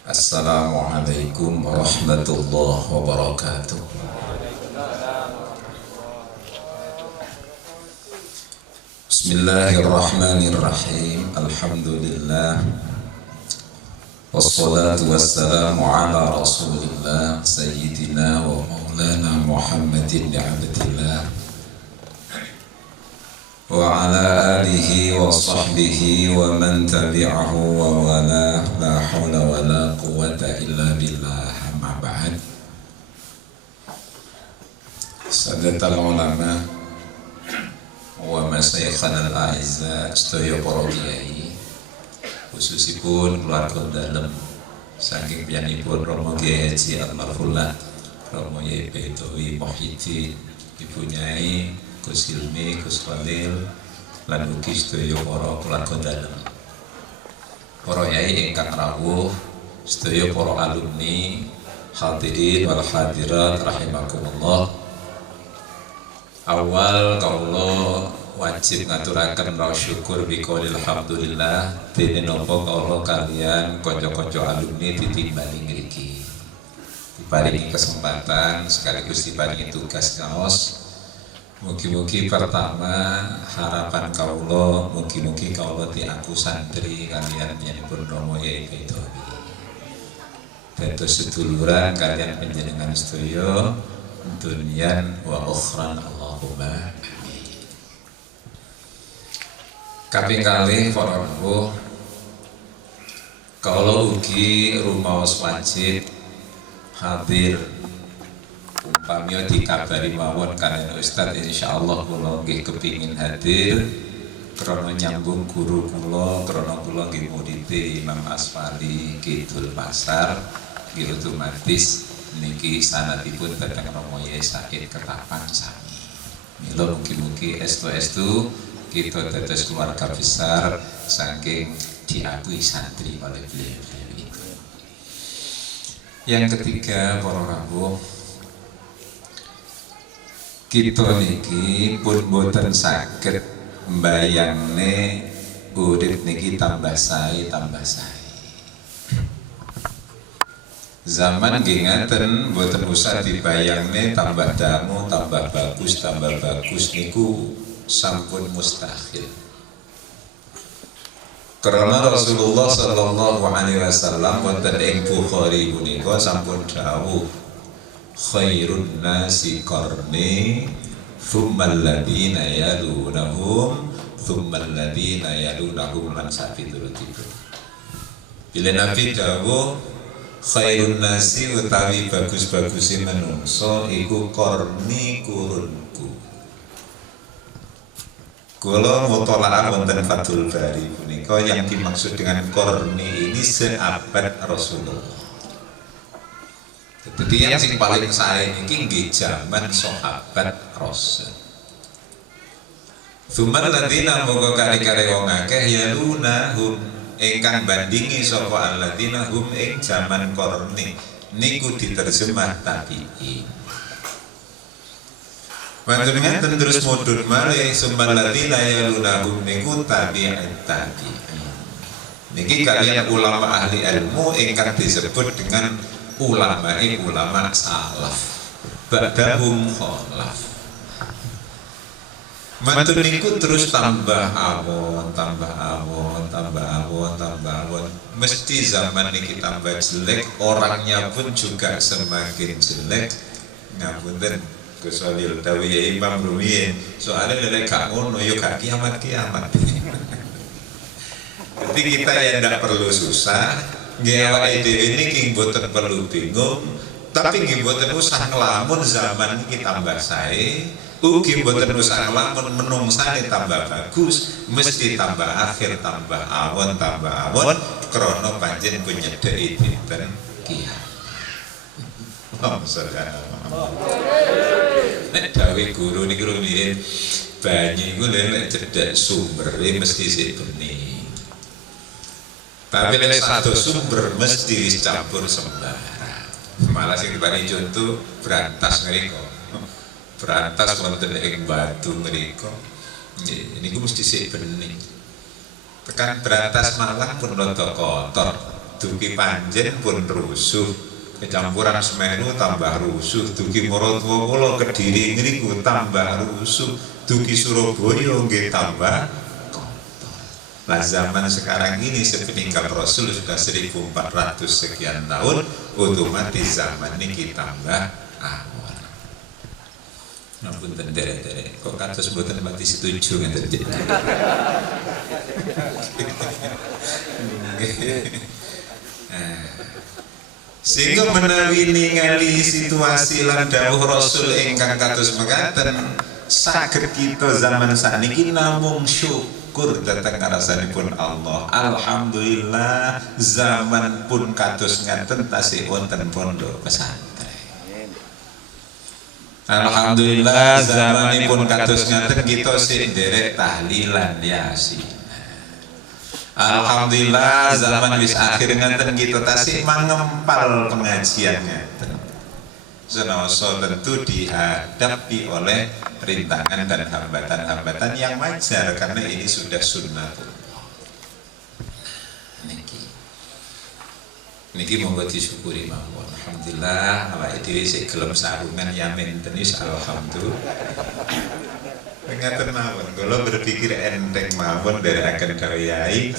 Assalamualaikum warahmatullahi wabarakatuh. Bismillahirrahmanirrahim. Alhamdulillah. Wassalatu wassalamu ala rasulillah Sayyidina wa maulana Muhammadin abdillah wa ala alihi wa sahbihi wa man tabi'ahu wa wala la hawla wa la quwwata illa billah amma ba'd. Sadatul ulama wa masyayikhana al-a'izza, sedaya para kiai, khususipun keluarga dalem saking piyambakipun Romo Kiai Haji Al-Marfullah, Romo Yai Baidowi Muhyiddin, Ibu Nyai Gus Hilmi, Gus Khalil, lan ugi sedaya para keluarga dalem, para yai ingkang rawuh, sedaya para alumni, hadirin wal hadirat rahimakumullah. Awal kaula wajib ngaturaken raos syukur biqaulil hamdulillah dene napa kaula kalian kanca-kanca alumni ditimbali ngriki diparingi kesempatan sekaligus diparingi tugas ngaos. Mugi-mugi pertama harapan kaula mugi-mugi kaula diaku santri kalian nyenipun Romo Yai Baidowi dados seduluran kalian panjenengan sedaya dunyan wa ukhran Allahumma amin. Kaping kalih para rawuh kaula ugi rumaos wajib hadir upamya dikabari mawon kalian Ustaz, insyaallah kula nggih kepingin hadir krana nyambung guru kula, krana kula nggih murid Imam Asfali Kidul Pasar nggih otomatis niki sanadipun dhateng Romo Yai Said Ketapang sami. Mila mugi-mugi estu-estu kita dados keluarga besar saking diakui santri oleh beliau-beliau itu. Yang ketiga para rawuh, kita niki pun boten saged mbayangne urip niki tambah sae. Zaman nggih ngaten, boten usah dibayangne tambah dangu, tambah bagus niku sampun mustahil. Karena Rasulullah sallallahu alaihi wasallam wonten ing Bukhari punika sampun dawuh, khairun nasi qarni thummal ladina yalunahum thummal ladina yalunahum lan sabiturutipun. Bila Nabi dawuh khairun nasi utawi bagus-bagusi manungsa iku qarni kurunku. Kula mutola'ah wonten Fathul Bari punika yang dimaksud dengan qarni ini seabad Rasulullah. Jadi yang sing paling sae niki nggih jaman sahabat Rasul. Tsummal ladzina monggo kali-kali wong akeh yalunahum ingkang bandingi sapa alladzina hum ing jaman qarni niku diterjemah tabi'in. Panjenengan terus mudhun malih tsummal ladzina yalunahum niku tabi'in. Niki kalian ulama ahli ilmu ingkang disebut dengan ulama salaf, ba'dahum khalaf. Mantun niku terus tambah awon. Mesti zaman niki tambah jelek, orangnya pun juga semakin jelek. Ngapunten Gus Walil dawuh Imam Rumiyin, soalnya lek gak ngono yo gak kiamat. Jadi kita ya ndak perlu susah, nggih awake dhewe niki mboten perlu bingung, tapi nggih mboten usah nglamun zaman iki tambah sae. Ugi mboten usah nglamun menungsane tambah bagus, mesti tambah akhir tambah awon krana panjen penyedheki dinten kiamat. Nek dawuh guru niki rumiyin banyu iku lek cedhak sumbere mesti sik bening. Tapi lek satu sumber mesti dicampur sembarang. Malah sing dibagi contoh berantas ngriko. Berantas wonten ing batu ngriko. Nggih, niku mesti sik bening. Tekan berantas Malang pun rada kotor. dugi panjen pun rusuh, kecampuran Semeru tambah rusuh, dugi Morotwokulo Kediri ngriku tambah rusuh, dugi Surabaya nggih tambah kotor. Nah zaman sekarang ini sepeninggal Rasul sudah 1400 sekian tahun, otomatis zaman ini tambah awal. Nampun derek-derek, kok kados mboten pati setuju ngeten. Sehingga menawi ningali situasi lan dawuh Rasul ingkang kados mekaten saged kita zaman sakniki namung syukur dhateng ngarsanipun Allah. Alhamdulillah zaman pun kados ngaten tasih wonten pondok pesantren. Alhamdulillah zamanipun kados ngaten kita sik nderek tahlilan yasin. Alhamdulillah zaman wis akhir ngeten kita tasih mangempal pengajiannya. Senoso tentu dihadapi oleh rintangan dan hambatan-hambatan yang wajar karena ini sudah sunnatullah. Niki monggo disyukuri mawon. Alhamdulillah awake dhewe sik gelem sarungan yamin tenis alhamdulillah. Ngaten mawon, kula berpikir enteng mawon derekaken dawuh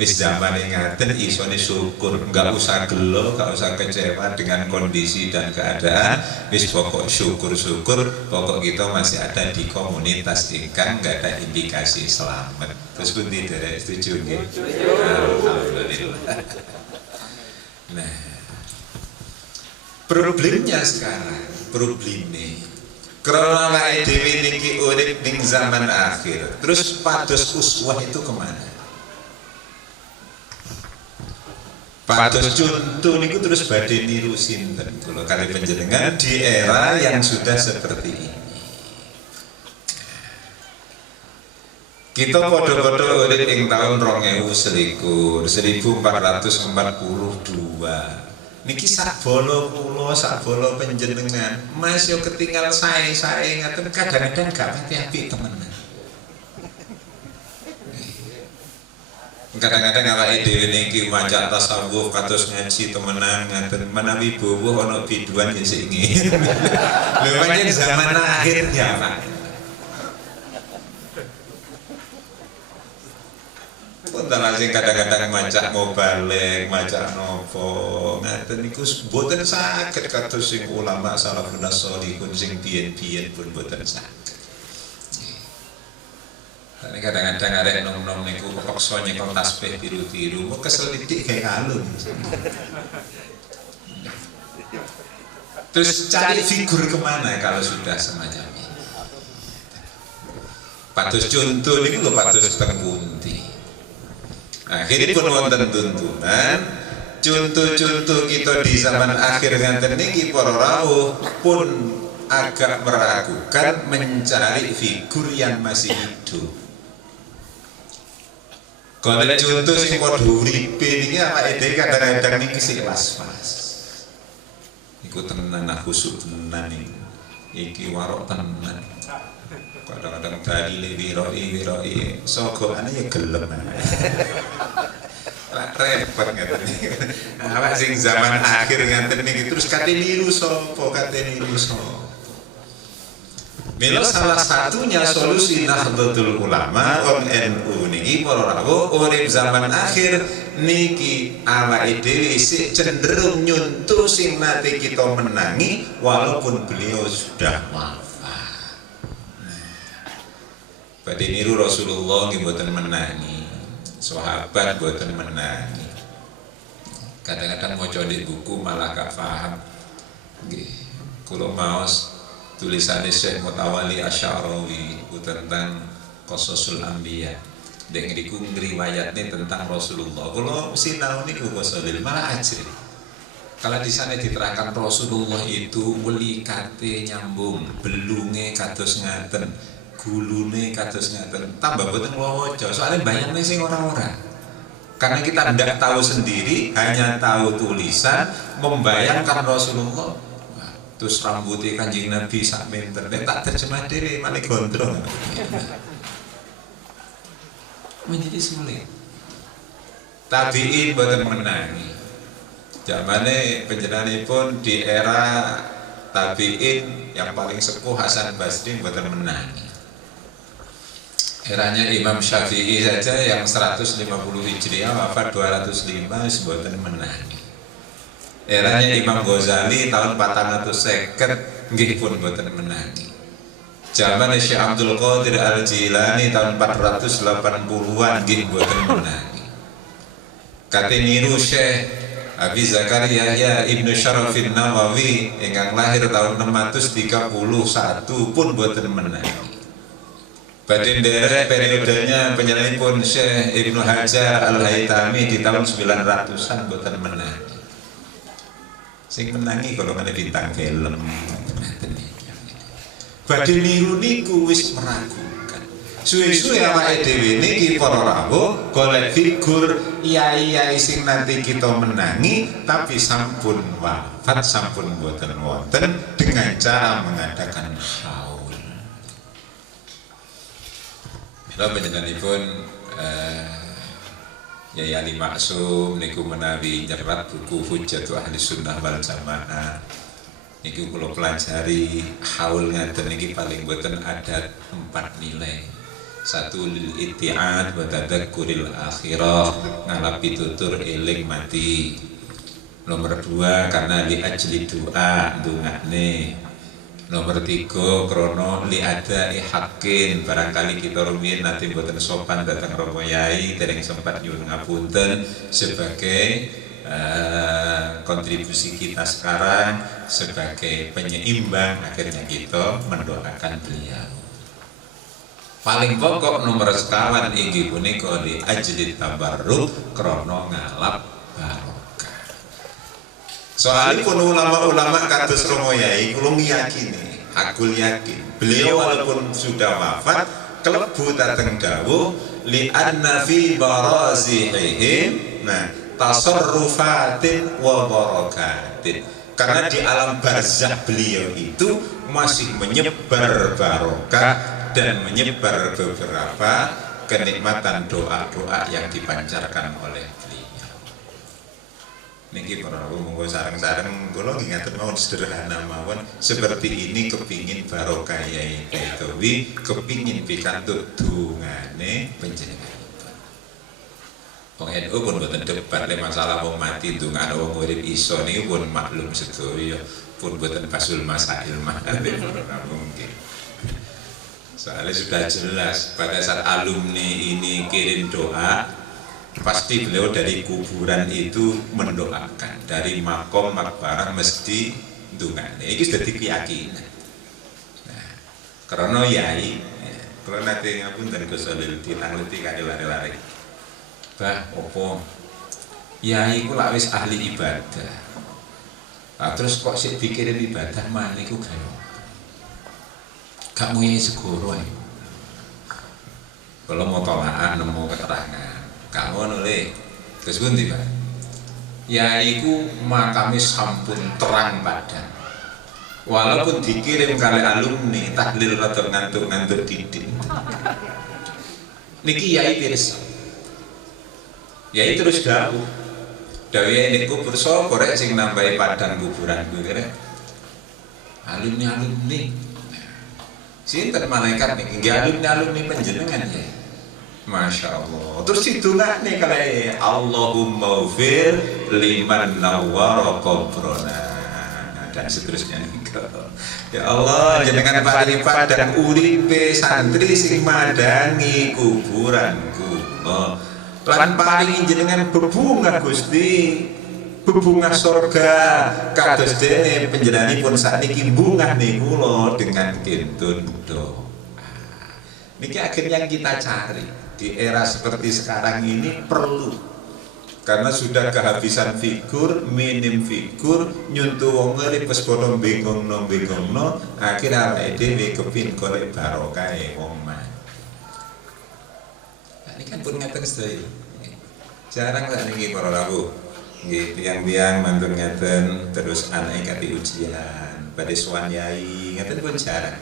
wis zaman ngaten isone syukur, enggak usah gelo, enggak usah kecewa dengan kondisi dan keadaan. Wis pokok syukur-syukur, pokok kita masih ada di komunitas ingkang enggak ada indikasi selamat. Terus pundi derek setuju nggih? Alhamdulillah. Nah, problemnya sekarang, problemnya karena awake dhewe niki urip ning zaman akhir. Terus pados uswah itu kemana? Pados contoh niku terus badhe niru sinten kula kali panjenengan di era yang sudah seperti ini. Kita padha-padha urip ing taun 2021, 1442. Niki sak bolo kula, sak bolo panjenengan, Mas yo ketinggal sae-sae ngaten kadang-kadang gak pati apik temenan. Kadang-kadang awake dhewe niki maca tasawuf kados ngaji temenan ngaten menawi bowo ana biduan ya sik ngene. Lha pancen zaman akhir ya, Pak. Punten sing kadang-kadang maca mobalik, maca nopo, ngaten niku mboten saged kados sing ulama salafun shalihun sing biyen-biyen pun mboten saged. Tapi kadang-kadang arek nom-nom niku kepeksa nyekok tasbih tiru-tiru, kok kesel titik kayak alun. Terus cari figur kemana kalau sudah semacam ini? Pados contoh niku lho pados teng pundi. Akhirnya pun wonten tuntunan contoh-contoh kita di zaman akhir nganten niki para rawuh pun agak meragukan mencari figur yang masih hidup. Kalau contoh sing padha uripe niki awake dhewe kadang-kadang niki sik was-was. Iku tenan aku khusuk tenan iki warok tenan. Kadang-kadang dalile wiroi sogokane ya gelem. Repot ngeten iki. Awak sing zaman akhir ngeten niki terus kate niru sapa, kate niru sapa. Mila salah satunya solusi Nahdlatul Ulama wong NU niki para rawuh urip zaman akhir niki awake dhewe isih cenderung nyuntuh sing nate kita menangi walaupun beliau sudah wafat. Badhe niru Rasulullah nggih mboten menangi, sahabat mboten menangi. Kadang-kadang maca di buku malah gak paham. Nggih, kula maos tulisane Syekh Mutawalli Asy'arawi tentang Qasasul Anbiya. Dek niku ngriwayatne tentang Rasulullah. Kula sinau niku qasalil malah ajri. Kalau di sana diterangkan Rasulullah itu welikate nyambung, belunge kados ngaten. Gulune kados ngaten tambah boten waca soalnya banyaknya sing ora-ora karena kita tidak tahu sendiri hanya tahu tulisan membayangkan Rasulullah terus rambutnya Kanjeng Nabi sak meter tak terjemah dhewe malah gondrong menjadi sulit tabiin boten menangi Zamane panjenenganipun di era tabi'in yang paling sepuh Hasan Basri mboten menangi. Eranya Imam Syafi'i saja yang 150 Hijriah wafat 205 mboten menangi. Eranya Imam Ghazali tahun 450 nggih pun mboten menangi. Zaman Syekh Abdul Qadir Al-Jilani tahun 480-an nggih mboten menangi. Kate niru Syekh Abi Zakaria Yahya Ibnu Syarafin Nawawi ingkang lahir tahun 631 pun mboten menangi. Badhe nderek periodenya panjenenganipun Syekh Ibnu Hajar Al-Haytami di tahun 900-an mboten menangi. Sing menangi golongane bintang film. Badhe niru niku wis meragukan. Suwe-suwe awake dhewe niki para rawuh golek figur yai-yai sing nanti kita menangi tapi sampun wafat, sampun boten wonten dengan cara mengadakan haul. Lha panjenenganipun Yai Ali Maksum niku menawi nyerat buku Hujjatul Ahli Sunnah wal Jamaah. Niku kula pelajari haul ngaten niki paling boten ada 4 nilai. Satu lil iti'ad wa tadzakuril akhirah, ngalap pitutur eling mati. Nomor 2 karena li ajli doa ndongakne. Nomor 3 krono li ada hakin, barangkali kita rumiyin nanti boten sopan datang Romo Yai dereng sempat nyuwun ngapunten sebagai kontribusi kita sekarang sebagai penyeimbang akhirnya kita mendoakan beliau. Paling pokok nomor sekawan inggih punika li ajli tabarruk krana ngalap barokah. Soalipun ulama-ulama kados Romo Yai kula meyakini, aku yakin beliau walaupun sudah wafat klebu dateng dawuh li anna fi barazihim tasarrufatin wa barakatin. Karena di alam barzah beliau itu masih menyebar barokah dan menyebar beberapa kenikmatan doa-doa yang dipancarkan oleh beliau. Niki para monggo sareng-sareng kula ngingaten mawon sederhana mawon seperti ini kepingin barokah Yai Baitowi, kepingin pikantuk dungane panjenengan. Wong NU pun boten debat le masalah wong mati ndongane wong urip iso niku pun maklum sedaya, pun boten pasul masail mungkin. Soalnya sudah jelas pada saat alumni ini kirim doa, pasti beliau dari kuburan itu mendoakan, dari makom makbarah mesti ndongane. Iki sudah keyakinan. Nah, karena Yai, kalau nanti ngapunten Gus Solil ditangleti kali lari-lari. Bah, opo? Yai ku lak wis ahli ibadah. Nah, terus kok sik dikirim ibadah maneh iku gawe. Kamu yang segoro ayo. Kalau mau tolakan nemu keterangan, kamu nulis terus bunti Pak. Yaiku makame sampun terang badan. Walaupun dikirim kali alumni tahlil rada ngantuk-ngantuk didik. Niki Yai pirsa. Yai terus dawuh. Dawuhe nek kubur sapa rek sing nambahi padang kuburan kuwi rek. Alumni. Sinten malaikat niki nggih alumni panjenengan ya. Masya Allah. Terus ditungakne kali Allahumma ufir liman nawwara qabrana dan seterusnya. Ya Allah, jenengan paring padang uripe santri sing madangi kuburanku. Lan paring jenengan bebungah Gusti. Bebungah surga kados dene panjenenganipun sakniki bungah niku kula dengan kintun doa. Niki akhirnya yang kita cari di era seperti sekarang ini perlu, karena sudah kehabisan figur, minim figur, nyuntuh wong ngerti wis padha bengongno akhirnya awake dhewe kepin golek barokahe wong mati. Nah, ini kan pun ngaten sedaya. Jarang lah niki para rawuh. Nggih, tiang-tiang mantun ngeten terus anake kate ujian, badhe sowan Yai, ngeten pun jarang.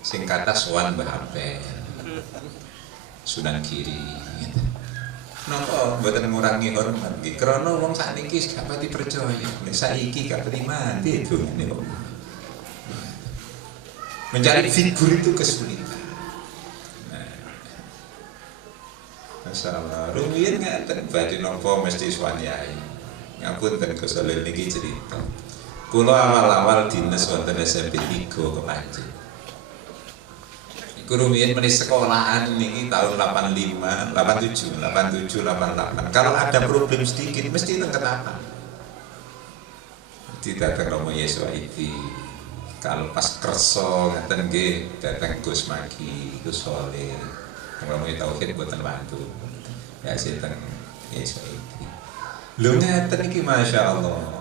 Sing kata sowan Mbah Apel. Sunan Kiri ngeten. Napa mboten ngurangi hormat nggih krana wong sakniki gak pati percaya. Nek saiki gak pati mati dongane kok. Mencari figur itu kesulitan. Masyaallah, rumiyin ngaten badhe napa mesti swanyai. Ngapunten kesalil niki cerita. Kula awal-awal dinas wonten SMP 3 Kepanjen. Iku rumiyin meni sekolahan niki tahun 85, 87, 88. Kalau ada problem sedikit mesti teng kenapa. Tidak ketemu Yesus iki. Kalau pas kerso ngaten nggih datang Gus Maki, Gus Soleh. Kalau mau tauhid buatan bantu, ya sih teng Yesus iki. Lho ngaten iki masyaallah.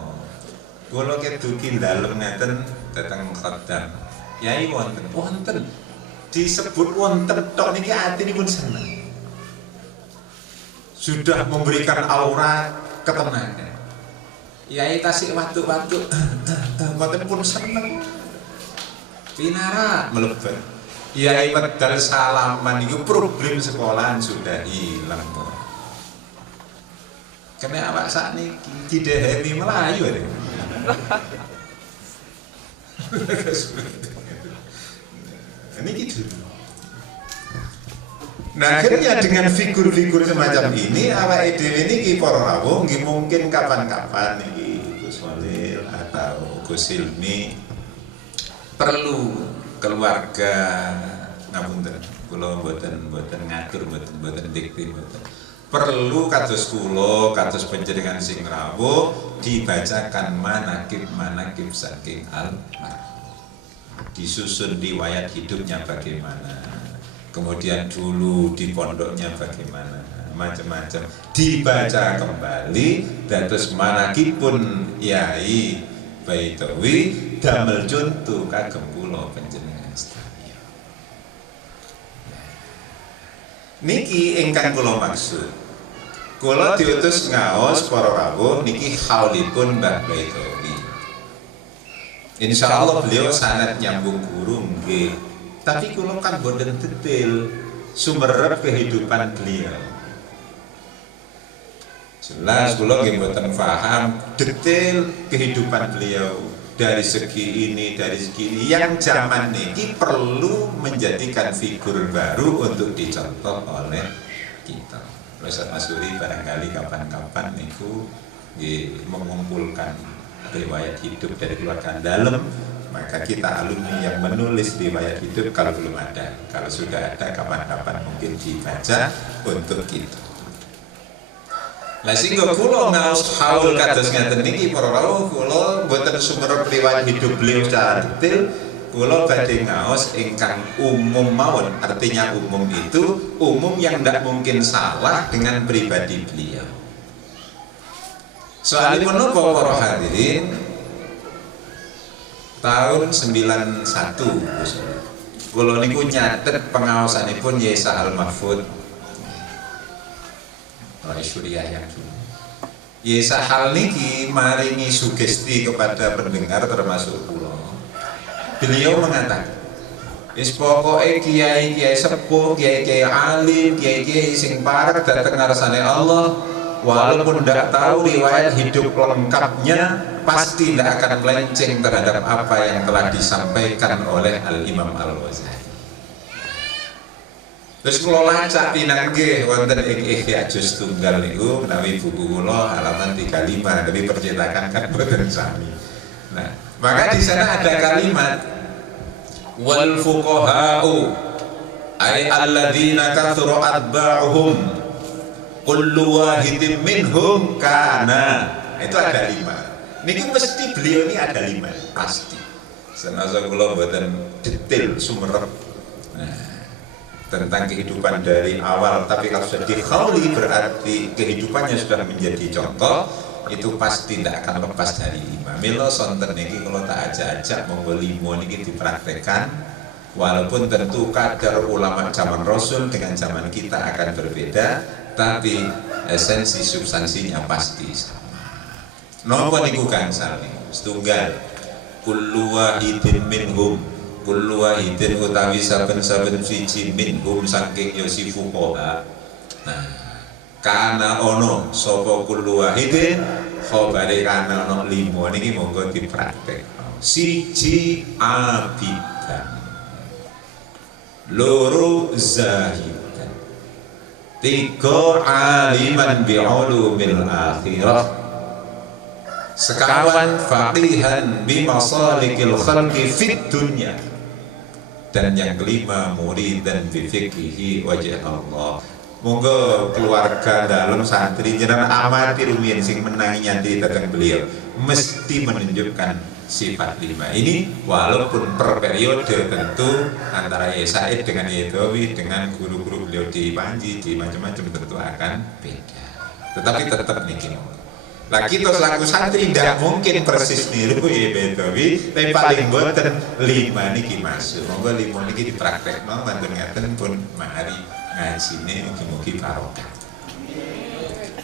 Kula keduki dalem ngaten datang khaddam. Yai wonten. Disebut wonten tok niki atinipun seneng. Sudah memberikan aura ketenangan. Yai tasik watu-watu, mboten pun seneng. Pinara mlebet. Yai medal salaman itu problem sekolahan sudah hilang. Kena awak sakniki dideheni Melayu ya. Ini gitu. Nah akhirnya dengan figur-figur semacam ini awak dhewe niki para rawuh nggih mungkin kapan-kapan niki Gus Walil atau Gus Silmi perlu keluarga ngapunten kula mboten ngatur mboten dikti mboten perlu kados kula kados panjenengan sing rawuh dibacakan manakib saking almarhum, disusun riwayat hidupnya bagaimana, kemudian dulu di pondoknya bagaimana, macam-macam dibaca kembali dados manakibun Yai Baitawi damel contoh kagem kula panjenengan sedaya. Niki ingkang kula maksud. Kula diutus ngaos para rawuh niki haulipun Mbah Baitawi. Insyaallah beliau sanad nyambung guru nggih. Tapi kula kan boten detail sumber kehidupan beliau. Jelas kula nggih mboten paham detail kehidupan beliau dari segi ini yang zaman ini perlu menjadikan figur baru untuk dicontoh oleh kita. Ustaz Masuri barangkali kapan-kapan niku mengumpulkan riwayat hidup dari keluarga dalam, maka kita alumni yang menulis riwayat hidup kalau belum ada, kalau sudah ada kapan-kapan mungkin dibaca untuk kita. Lah sehingga kula ngaos haul kados ngeten niki para rawuh kula mboten sumber riwayat hidup beliau secara detail, kula badhe ngaos ingkang umum mawon, artinya umum itu umum yang tidak mungkin salah dengan pribadi beliau. Soalnya menapa para hadirin tahun 91 kula niku nyatet pengaosanipun Yai Sa'al Mahfud Suriah yang dulu. Yai Sa'al niki maringi sugesti kepada pendengar termasuk kula. Beliau mengatakan, wis pokoke kiai-kiai sepuh, kiai-kiai alim, kiai-kiai sing parek dateng ngarsane Allah, walaupun tidak tahu riwayat hidup lengkapnya, pasti tidak akan melenceng terhadap apa yang telah disampaikan oleh Al-Imam Al-Ghazali. Terus kula lacak pinanggih wonten ing Ihya Juz Tunggal niku menawi buku kula halaman 35 tapi percetakan kan boten sami. Nah, maka di sana ada kalimat wal fuqaha'u ay alladzina kathura atba'uhum kullu wahidin minhum kana. Itu ada 5. Niki mesti beliau ini ada 5 pasti. Senajan kula mboten detail sumerep tentang kehidupan dari awal, tapi kalau sudah dikhauli berarti kehidupannya sudah menjadi contoh, itu pasti tidak akan lepas dari 5. Mila sonten niki kalau tak ajak-ajak monggo 5 niki dipraktekkan, walaupun tentu kadar ulama zaman Rasul dengan zaman kita akan berbeda, tapi esensi substansinya pasti sama. Napa niku gangsal niku? Setunggal kullu wahidin minhum, kullu wahidin utawi saben-saben siji minhum saking Yosifu Koha. Nah, kana ono sapa kullu wahidin khabare kana ono 5 niki monggo dipraktek. Siji abidan, loro zahidan, tiga aliman bi'ulumil akhirah, sekawan faqihan bimasalikil khalqi fid dunya, dan yang kelima muridan bi fiqhihi wajh Allah. Monggo keluarga dalam santri jenengan amati rumiyin sing menangi nyantri datang beliau mesti menunjukkan sifat 5 ini, walaupun per periode tentu antara Yai Said dengan Yai Dawi dengan guru-guru beliau di Panji di macam-macam tentu akan beda, tetapi tetap niki. Lah kita selaku santri tidak mungkin persis niru Yai Dawi, tapi paling boten 5 niki masuk. Monggo 5 niki dipraktekno manten ngaten pun mari ngajine mugi-mugi barokah.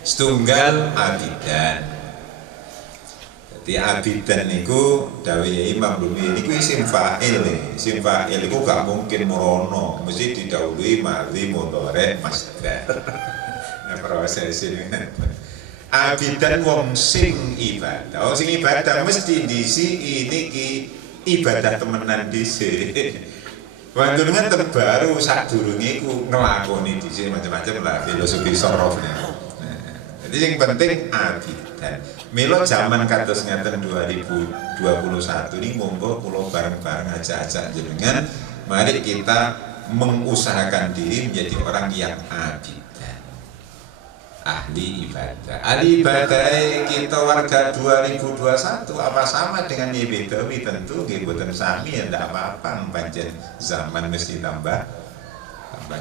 Setunggal abidan. Jadi abidan niku dawuh Imam Rumi niku isim fa'il. Isim fa'il iku gak mungkin merono, mesti didhawuhi madhi mudhari masdar. Nah proses ini. Abidan wong sing ibadah. Wong sing ibadah mesti disi niki ibadah temenan dhisik. Wandungan terbaru saat durunge iku ngelakoni di sini macam-macam lah filosofi sorofnya. Jadi yang penting abidan. Milo zaman kados ngeten 2021 ini monggo kula bareng-bareng ajak-ajak jenengan mari kita mengusahakan diri menjadi orang yang abidan. Ahli ibadah. Ahli ibadah kita warga 2021 apa sama dengan Yai Dawi? Tentu nggih boten sami ya ndak apa-apa, pancen zaman mesti tambah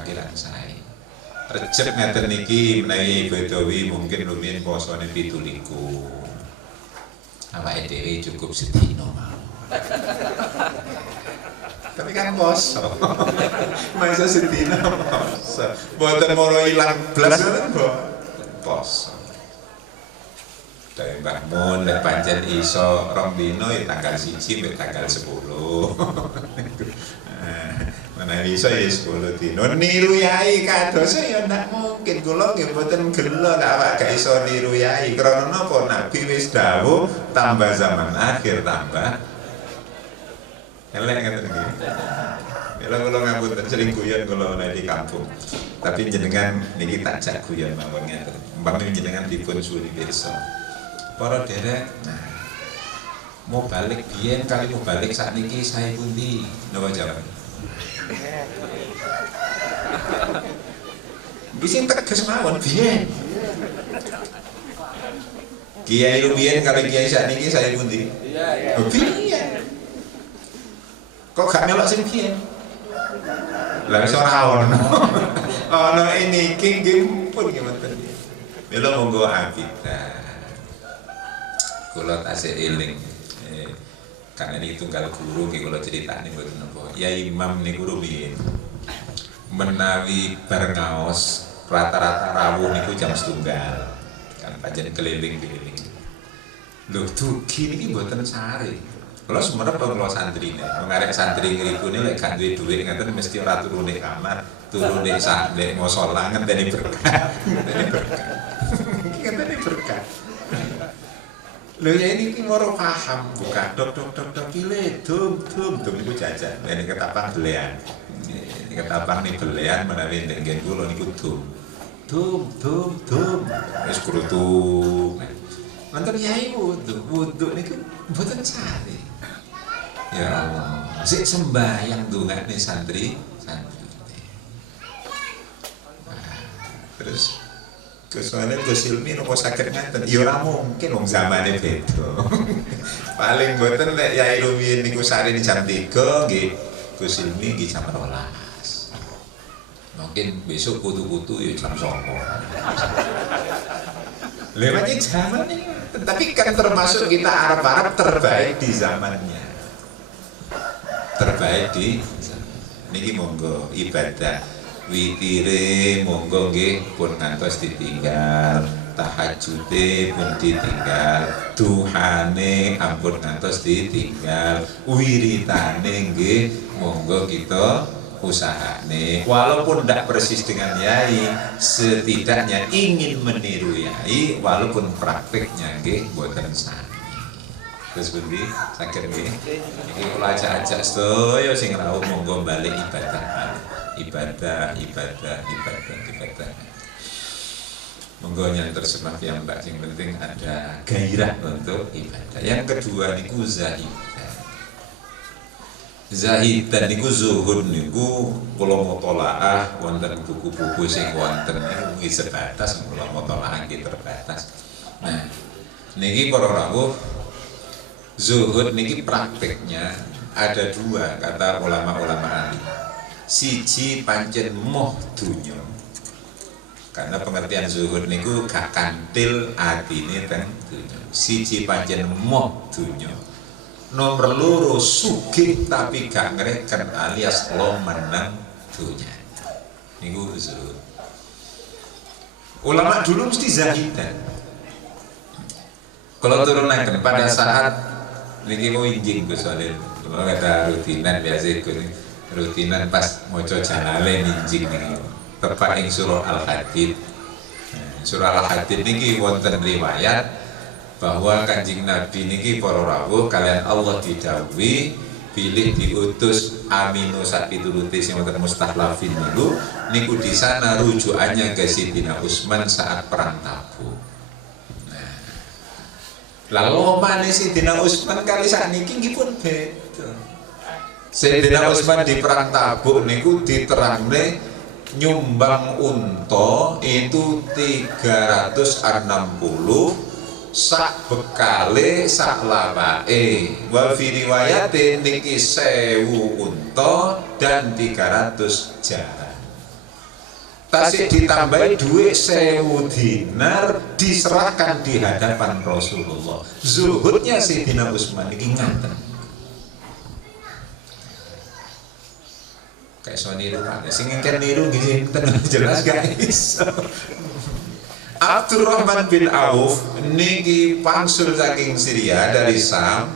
kilan sae. Recep ngeten niki menawi Yai Dawi mungkin rumiyin posone 17. Awake dhewe cukup sedina mawon. Tapi kan poso. Masa sedina poso. Boten moro ilang blas kan poso. Dari Mbah Mun dan pancen iso rong dino ya tanggal 1 sampai tanggal 10. Mana iso ya 10 dino niru yai kados ya ndak mungkin kula nggih mboten gelo awak gak iso niru yai. Krana napa Nabi wis dawuh tambah zaman akhir tambah elek ngeten iki. Kula ngapunten sering guyon kula di kampung. Tapi jenengan niki tak jak guyon mawon ngeten. Umpamane jenengan dipun suri pirsa. Para derek, nah, mau balik biyen kali mau balik saat niki saya pundi? Napa jawab? Bisa tegas mawon biyen. Kiai rumiyin kali kiai saat niki saya pundi? Iya. Biyen. Kok gak melok sing biyen? Lah iso ora ono. Ono ini nggih pun ngoten. Mila monggo abidan. Kula tasih eling karena ini tunggal guru nggih kula critakne mboten napa. Ya Imam niku rumiyin menawi bar ngaos rata-rata rawuh niku jam 1 kan pancen keliling-keliling. Lho dugi niki mboten sare. Kalau sebenarnya kalau santri nih, mengarek santri ngiriku nih, lek gak duwe duit ngaten mesti ora turun di kamar, turun di sandek, ngosolah ngenteni berkah, ngenteni berkah. Lho ya ini ki moro paham, bukan dok kile, dum niku jajan, ini ketapang belian, ini ketapang nih belian menawi dengan kula niku dum, wis krutu. Mantan yai wudhu niku mboten sare. Ya Allah, sik sembahyang dongane santri. Nah, terus kesuwane Gus Ilmi nopo saged ngaten? Ya ora mungkin wong zamane beda. Paling mboten nek yai rumiyin niku sare di jam 3 nggih, Gus Ilmi nggih jam 12. Mungkin besok kutu-kutu ya jam 9. Lewatnya zaman ini, tapi kan termasuk kita Arab-Arab terbaik di zamannya, terbaik di niki monggo ibadah witire monggo nggih pun ngantos ditinggal, tahajude pun ditinggal, duhane ampun ngantos ditinggal, wiritane nggih monggo kita usaha nih, walaupun tidak persis dengan yai, setidaknya ingin meniru yai, walaupun prakteknya nggih boten sami. Terus pundi saged nggih. Iki kula ajak-ajak sedaya sing rawuh monggo balik ibadah. Ibadah. Monggo nyantur semak yang mbak, yang penting ada gairah untuk ibadah. Yang kedua niku zahidan niku zuhud niku kula mutalaah wonten buku-buku sing wonten niku sebatas kula mutalaah nggih terbatas. Nah, niki para rawuh zuhud niki prakteknya ada dua kata ulama-ulama ahli. Siji pancen moh dunya. Karena pengertian zuhud niku gak kantil atine teng dunya. Siji pancen moh dunya. Nomor loro sugih tapi gak ngereken alias lo menang dunya. Niku zuhud. Ulama dulu mesti zahidan. Kalau turunaken pada saat niki mau injing Gus Walid, kalau kata rutinan biasa rutinan pas maca jalalain injing niki. Tepat ing surah Al-Hadid. Surah Al-Hadid niki wonten riwayat bahwa Kanjeng Nabi niki para rawuh kalian Allah didhawuhi bilih diutus aminu sakituruti sing wonten mustahlafin niku di sana rujukannya ke Sidina Utsman saat perang Tabuk. Lalu omane Sidina Utsman kali sakniki nggih pun beda. Sidina Utsman di perang Tabuk niku diterangne nyumbang unta itu 360 sak bekale sak lawake. Wa fi riwayatin niki 1000 unta dan 300 jaran. Tasik ditambahi duit 1000 dinar diserahkan di hadapan Rasulullah. Zuhudnya Sayyidina Utsman iki ngaten. Kayak so niru kan, sing ngengken niru nggih jelas guys. Abdurrahman bin Auf niki pangsul saking Syria dari Sam,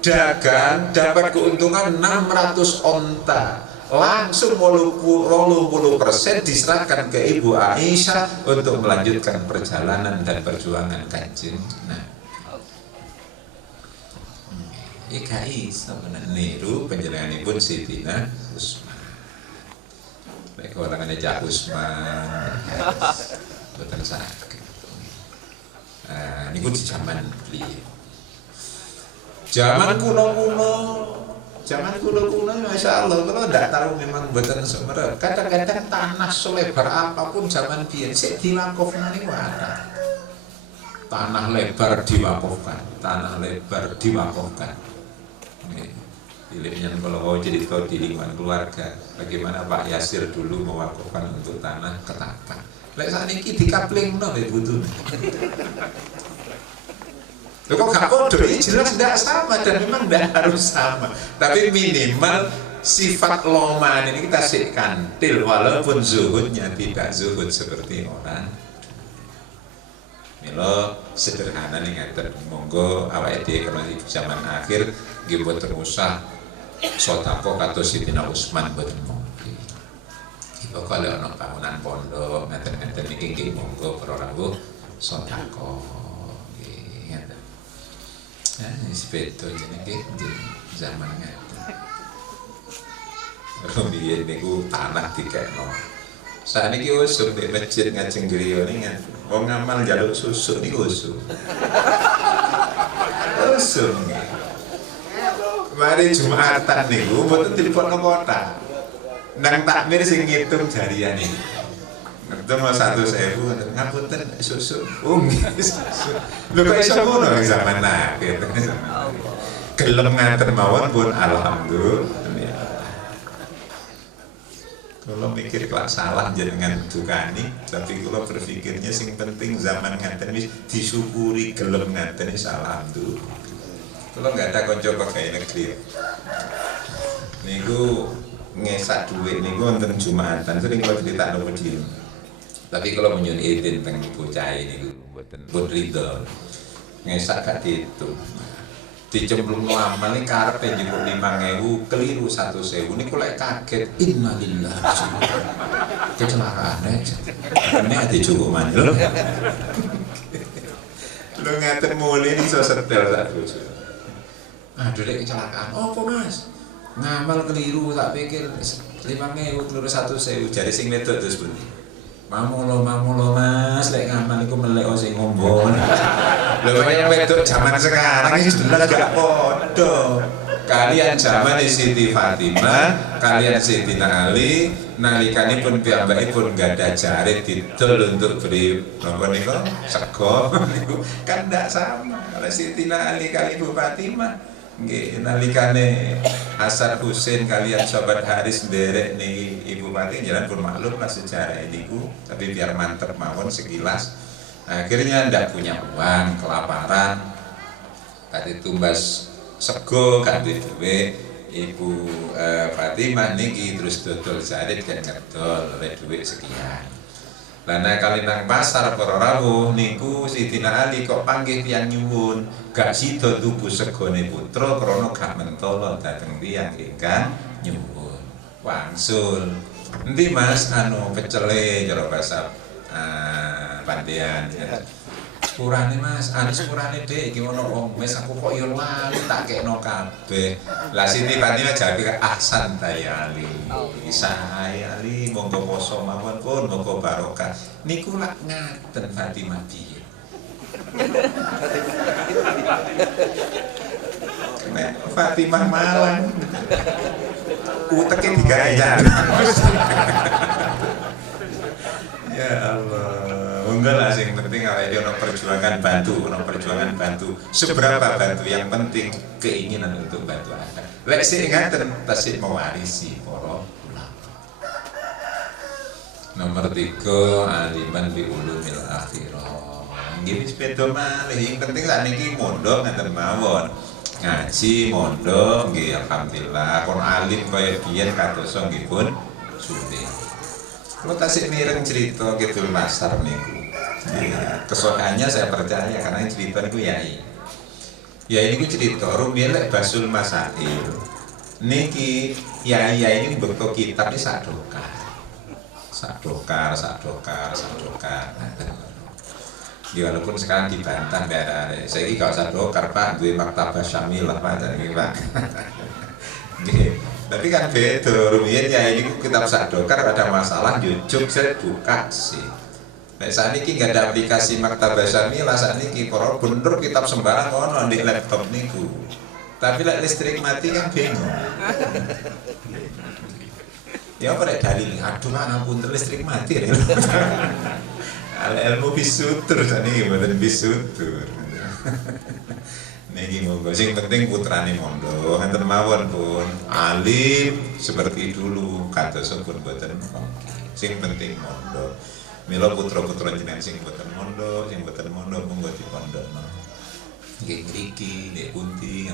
dagang dapat keuntungan 600 onta, langsung 80% diserahkan ke Ibu Aisyah untuk melanjutkan perjalanan dan perjuangan Kanjeng. Nah, iki iso niru panjenenganipun Sidina Utsman. Lek orangane Cak Utsman boten saged. Niku di zaman beliau. Zaman kuno-kuno, Masya Allah, kalau tidak tahu memang boten semerep. Kadang-kadang tanah selebar apapun zaman biyen sik dilakofna niku ana. Tanah lebar diwakofkan. Pilihnya kalau mau jadi tahu di lingkungan keluarga, bagaimana Pak Yasir dulu mewakafkan untuk tanah Ketapang. Lek saat ini dikapling no butuh. Kok gak podo? Ini jelas tidak sama dan memang tidak harus sama. Tapi minimal sifat loman ini kita sik kantil walaupun zuhudnya tidak zuhud seperti orang. Milo sederhana nih ngaten, monggo awake dhewe kalau di zaman akhir nggih boten usah sedekah kados Sidina Utsman boten mungkin. Pokoke ana bangunan pondok ngaten-ngaten niki nggih monggo para rawuh sedekah nggih ngaten. Nah, sepeda jenenge zaman ngaten. Rumiyin niku tanah dikekno. Saniki usum di masjid ngajeng griya ning wong ngamal njaluk susu niku usum. Usum. Mari Jumatan niku mboten telepon ke kota. Nang takmir sing ngitung jariane. Ngertem 100.000 ngapunten susu. Susu. Lho kok iso ngono zaman akhir. Gelem ngaten mawon pun alhamdulillah. Kalau mikir kalau salah jangan dukani, tapi kalau berpikirnya sing penting zaman ngaten wis disyukuri gelem ngaten salah tuh. Kalau nggak ada konco kayak negeri, niku ngesak duit niku wonten Jumatan sering kalau cerita nopo diem. Tapi kalau menyun izin teng bocah niku mboten ridho. Ngesak gak diitung. dicemplungno amal iki karepe njupuk 5.000 keliru 100.000 niku lek kaget innalillahi kecelakaan ini ade cukup mandel lho ngaten muli iso setel tak bojo aduh lek kecelakaan opo Mas ngamal keliru tak pikir 5.000 keliru 100.000 jare sing wedok terus pundi mamulo Mas lek ngamal iku melek sing ngombo lho yang wedok zaman sekarang iki jelas gak podo kalian zaman Siti Fatimah kalian Sayyidina Ali nalikanipun piyambakipun gadah jare didol untuk beri napa niku sego kan ndak sama kalau Sayyidina Ali kali Ibu Fatimah nggih nalikane Hasan Husain kalian Sobat Haris nderek niki Ibu Fatimah jalan pun maklum lah sejarah niku tapi biar mantep mawon sekilas akhirnya ndak punya uang kelaparan kate tumbas sego gak duwe Ibu Fatimah niki terus dodol jarit dan ngedol oleh duit sekian. Lana kali nang pasar para rawuh niku Sayyidina Ali kok panggih tiyang nyuwun gak sida tuku segone putra krana gak mentolo dhateng tiyang ingkang nyuwun. Wangsul. Endi Mas anu pecele cara bahasa Pandean ya. Sepurane Mas, anu sepurane Dek iki ono wong mes aku kok yo lali tak kekno kabeh. Lah Siti Fatimah jawabe ahsan tayali. Saya ali monggo poso mawon pun monggo barokah. Niku lak ngaten Fatimah piye. Fatimah malang. Uteke digayar. Ya Allah. Enggak lah, yang penting kalau dia ono perjuangan bantu. Seberapa bantu yang penting keinginan untuk bantu Anda. Lek sing ngaten tasih mewarisi para ulama. Nomor 3 aliman bi ulumil akhirah. Nggih sepeda malih, yang penting sakniki mondok ngaten mawon. Ngaji mondok nggih alhamdulillah. Kon alim kaya biyen kadosa nggih pun sulit. Kalau tasik mireng cerita gitu Masar niku. Ya, kesokannya saya percaya karena cerita niku yai. Yai niku cerita rumiyin lek Basul Masail. Niki yai ini bekto kitab iki sadokar. Ya walaupun sekarang dibantah daerah. Saya ini kalau sadokar Pak duwe maktabah syamilah Pak jadi Pak. Tapi kan beda rumiyin ya ini kitab sadokar ada masalah jujuk saya buka sih. Nah saat ini nggak ada aplikasi maktabah syamilah saat ini kalau bener kitab sembarang ono di laptop niku. Tapi lek listrik mati kan bingung. Ya apa lek dalil aduh ampun listrik mati ya. Ilmu bisutur saat ini mboten bisutur. Niki monggo sing penting putrane mondok ngenten mawon pun alim seperti dulu kados pun mboten sing penting mondok mila putra-putra jenengan sing mboten mondok monggo dipondokno nggih mriki nggih pundi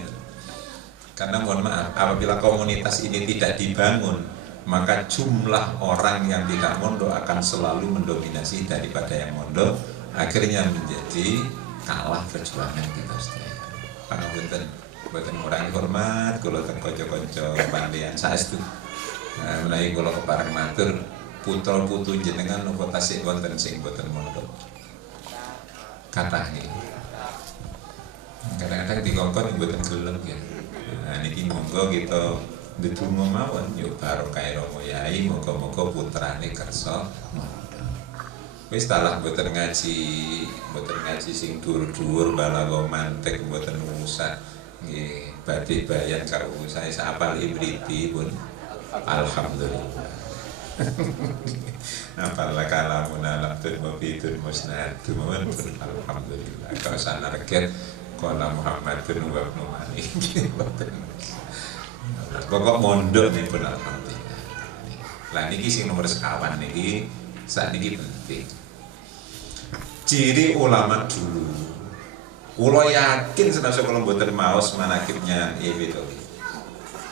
karena mohon maaf apabila komunitas ini tidak dibangun maka jumlah orang yang tidak mondok akan selalu mendominasi daripada yang mondok akhirnya menjadi kalah perjuangan kita sendiri. Pangapunten boten ngurangi hormat kula teng kanca-kanca pandian saestu. Menawi kula kepareng matur putra-putu jenengan napa tasih wonten sing boten mondok. Kathah nggih. Kadang-kadang dikongkon boten gelem ya. Nah niki monggo kita ndedonga mawon yo barokah Romo Yai muga-muga putrane kersa mondok. Wis talah mboten ngaji sing dhuwur-dhuwur balago mantek mboten usah nggih badhe bayan karo saya sapal ibriti pun alhamdulillah. Apalagi kalamun alaftul mubidul musnadu pun alhamdulillah. Kalau sana reket qala Muhammadun wa ibnu Malik. Pokok mondok nih pun alhamdulillah. Lah niki sing nomor sekawan niki saat ini penting. Ciri ulama dulu, ulo yakin senajan kalau mboten maos manakibnya itu,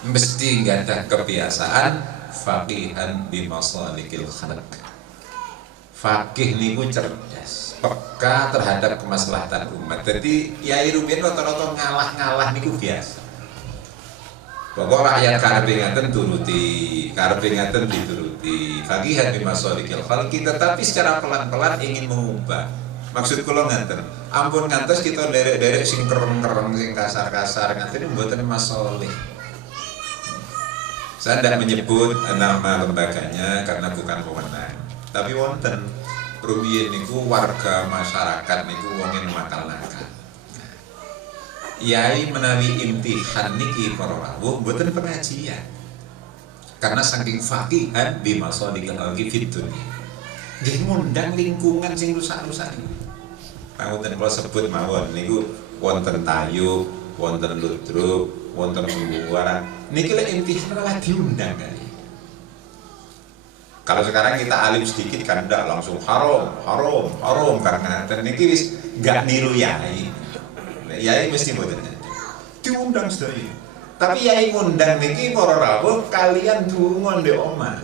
mesti nggak ada kebiasaan faqihan bi masalikil khalq. Faqih niku cerdas. peka terhadap kemaslahatan umat. Jadi Yai Rumiyin rata-rata ngalah-ngalah niku biasa. Pokok rakyat karepe ngaten turuti, karepe ngaten dituruti. Faqihan bima shadiqil khalqi, tetapi secara pelan-pelan ingin mengubah. Maksud kula ngaten, ampun ngantos kita derek-derek sing kereng-kereng, sing kasar-kasar ngaten mboten masoleh. Saya tidak menyebut nama lembaganya karena bukan pemenang. Tapi wonten rumiyin niku warga masyarakat niku wong yang nakal-nakal. Yai menawi imtihan niki para rawuh mboten pengajian. Karena saking faqihan bima shadiqil khalqi fid dunya. Nggih ngundang lingkungan sing rusak-rusak niku. Pangunten kula sebut mawon niku wonten tayu, wonten ludruk, wonten pembuaran. Niki lek imtihan malah diundang kali. Kalau sekarang kita alim sedikit kan ndak langsung haram karena niki wis gak niru yai. Yai mesti mboten diundang sedaya. Tapi yai ngundang niki para rawuh kalian dungo ndek omah.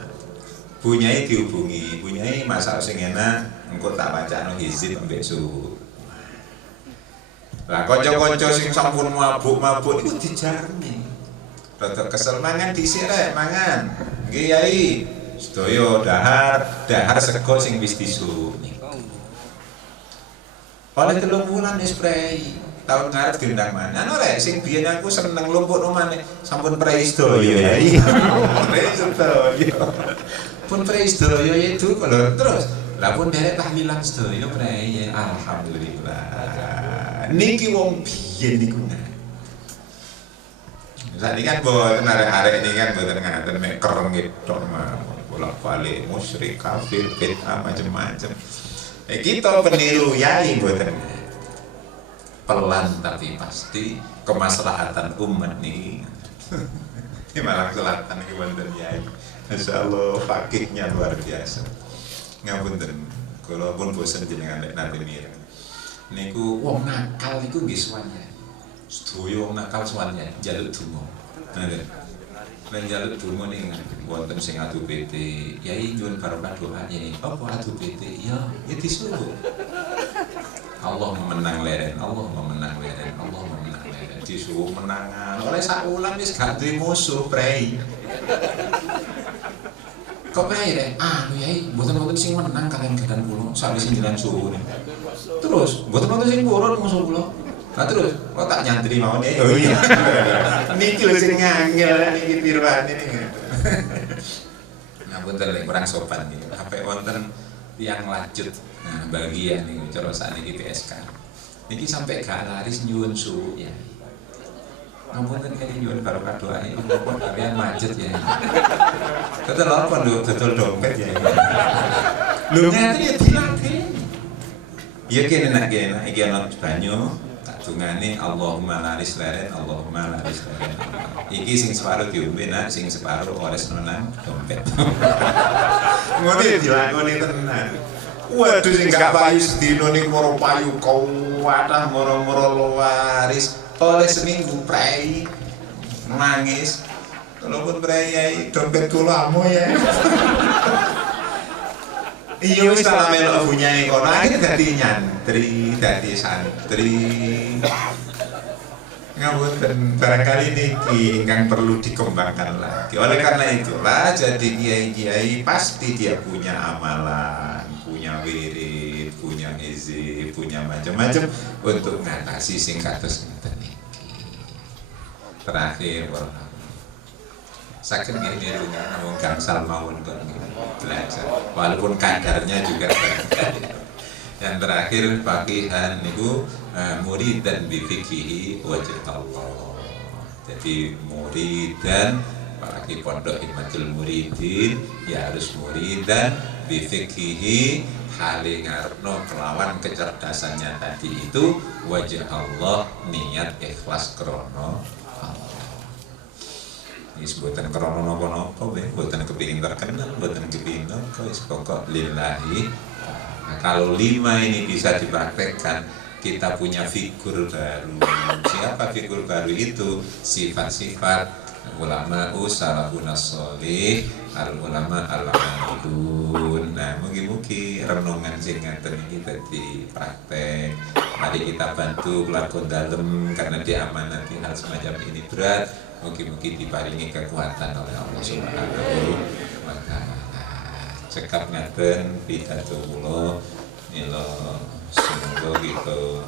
Bunyai dihubungi, bunyai masak sing enak engko tak bacano hizib mbek suhu. Lah kanca-kanca sing sampun mabuk-mabuk iku dijarne. Rada kesel mangan dhisik rek, mangan. Nggih yai. Sedaya dahar sego sing wis disu. Oleh 3 bulan wis prei. Tahun ngarep gendang mana? Anu rek sing biyen aku seneng lumpuk omane sampun prei sedaya yai. Prei sedaya. Pun prei sedaya itu kalau terus lah pun derek tahlilan sedaya prei. Alhamdulillah. Niki wong biyen niku. Saiki kan boten arek-arek ini kan boten ngaten mek kereng gitu mah. Bolak-balik musyrik, kafir, bid'ah macam-macam. Kita peniru yai boten. Pelan tapi pasti kemaslahatan umat nih. Ini malah selatan iki wonten yai. Masyaallah fakihnya luar biasa. Ngapunten, kula pun bosen jenengan nek nate mireng. Niku wong nakal niku nggih sowannya. Sedaya wong nakal sowannya njaluk donga. Nek njaluk donga ning wonten sing adu PT, yai nyuwun barokah doanya. Apa adu PT? Ya disuruh. Allah memenang leren, Allah memenang leren, Allah memenang leren. Disuruh menangan. Oleh sak wulan wis gak duwe musuh prei. Kok prei rek? Yai, mboten-mboten sing menang kalian kedan kula, sawise jenengan suruh. Terus, mboten-mboten sing purun musuh kula. Nah terus, kok tak nyantri mawon ya? Oh iya. Niki lho sing ngangel niki pirwane niki. Ngapunten lek kurang sopan iki. Sampai wonten yang lanjut. Nah, bagian nih cara sakniki PSK. Niki sampai gak laris nyuwun suwu ya. Ngapunten kene nyuwun barokah doae napa kalian macet ya. Tetel apa lho, tetel dompet ya. Lho ngene ya dilatih. Ya kene nek iki ana banyu dungane Allahumma laris leren, Allahumma laris leren. Iki sing separuh diombe nak, sing separuh ores nang dompet. Ngono dilakoni tenan. Waduh sing gak payu sedina niku moro payu kuwatah moro-moro laris. Oleh seminggu prei nangis. Walaupun prei yai dompet kula amo ya. Iya wis tak melok bunyai kono akhir dadi nyantri, dadi santri. Ngapunten barangkali niki ingkang perlu dikembangkan lagi. Oleh karena itulah jadi kiai-kiai pasti dia punya amalan, punya wirid, punya hizib, punya macam-macam untuk ngatasi sing kados ngeten niki. Terakhir sakit gini rumah namun gangsal mawon belajar walaupun kadarnya juga yang terakhir faqihan niku murid dan bifikihi wajah Allah. Jadi murid dan apalagi pondok Himmatul Muridin ya harus murid dan bifikihi hale ngarepno kelawan kecerdasannya tadi itu wajah Allah, niat ikhlas krono disebutkan krono nopo-nopo, buatan kepingin terkenal, buatan kepingin pokok lillahi. Nah, kalau 5 ini bisa dipraktekkan, kita punya figur baru. Siapa figur baru itu? Sifat-sifat ulama salafun sholih al ulama al amilun. Nah mugi-mugi renungan sing ngaten iki dadi praktek. Mari kita bantu kelakon dalem karena diamanati hal semacam ini berat. Mugi-mugi diparingi kekuatan oleh Allah Subhanahu wa taala. Cekap ngaten pidato kula mila semoga kita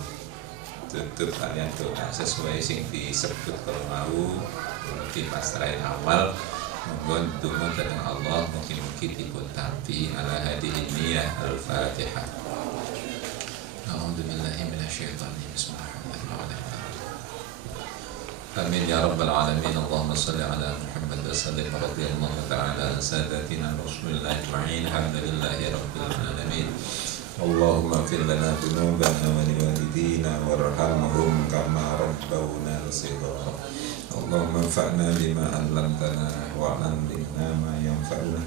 tutup kalian doa sesuai sing disebut kalau mau di pasrain awal monggo donga dhateng Allah mugi-mugi dipun tampi ala hadihi ya al-Fatihah. A'udzu billahi minasyaitonir bismillahirrahmanirrahim. Amin ya rabbal alamin. Allahumma shalli ala Muhammad wa sallim radhiyallahu ta'ala an sadatina Rasulillah ajma'in. Alhamdulillahi rabbil alamin. Allahumma fir lana dhunubana wa liwalidina warhamhum kama rabbawna shighara. Allahumma anfa'na bima 'allamtana wa 'allimna ma yanfa'una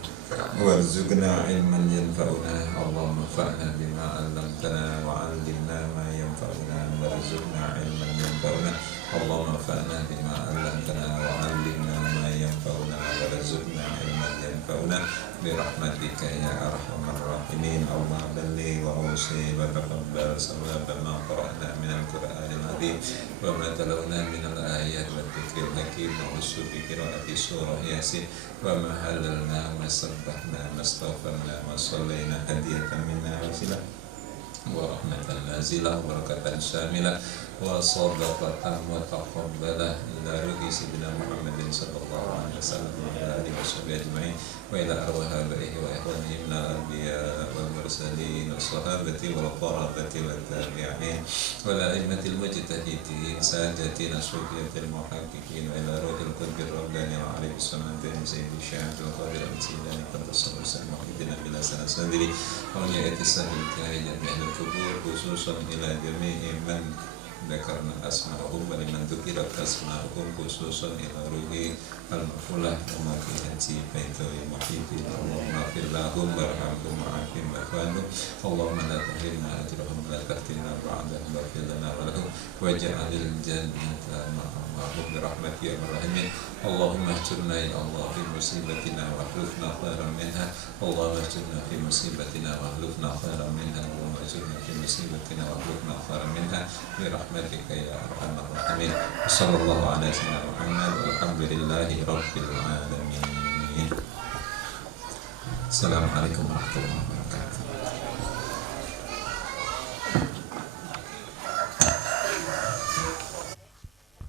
warzuqna 'ilman yanfa'una. Allahumma anfa'na bima 'allamtana wa 'allimna ma yanfa'una warzuqna 'ilman yanfa'una. Allahumma anfa'na bima 'allamtana wa 'allimna ma yanfa'una warzuqna 'ilman yanfa'una birahmatika ya arhamar rahimin. Allahumma balligh wa awsi wa taqabbal sawaba ma qara'na min al-Qur'anil 'azim wa ma talawna min al-ayat wa dzikril hakim wa usufi qira'ati surah yasin wa ma halalna wa sabbahna wa astaghfarna wa sallayna hadiyatan minna wa silah wa rahmatan nazilah wa barakatan syamilah wa sadaqatan wa taqabbalah ila ruhi sayyidina Muhammadin sallallahu alaihi wasallam wa ala alihi washabihi ajma'in wa ila arwah abaihi wa ikhwanihi min al-anbiya wal mursalin wa sahabati wal qarabati wa tabi'in wa la a'immatil mujtahidin sadatina sufiyatil muhaqqiqin wa ila ruhil qudbir rabbani wa alaihi salatin sayyidi syahadul qadir al-sidani qadassallahu muhammadina bila sana sendiri wa ya'ti sahil tahiyat min kubur khususan ila jami'i man dzakarna asma'uhum wa liman dzukira asma'uhum khususan ila ruhi al-mafulah wa ma fi haji baitawi muhyiddin. Allahumma fir lahum warhamhum wa'afim wa'fanhum. Allahumma la tahrimna ajrahum wa la taftinna ba'dahum wa fir lana wa lahum waj'alil jannata ma'ahum birahmatika ya arhamar. Allahumma ajurna ya Allah fi musibatina wa akhlifna khairan minha. Allahumma ajurna fi musibatina wa akhlifna khairan minha. Allahumma ajurna fi musibatina wa akhlifna khairan minha birahmatika ya arhamar rahimin. Sallallahu ala sayyidina Muhammad walhamdulillahi rabbil alamin. Assalamualaikum warahmatullahi wabarakatuh.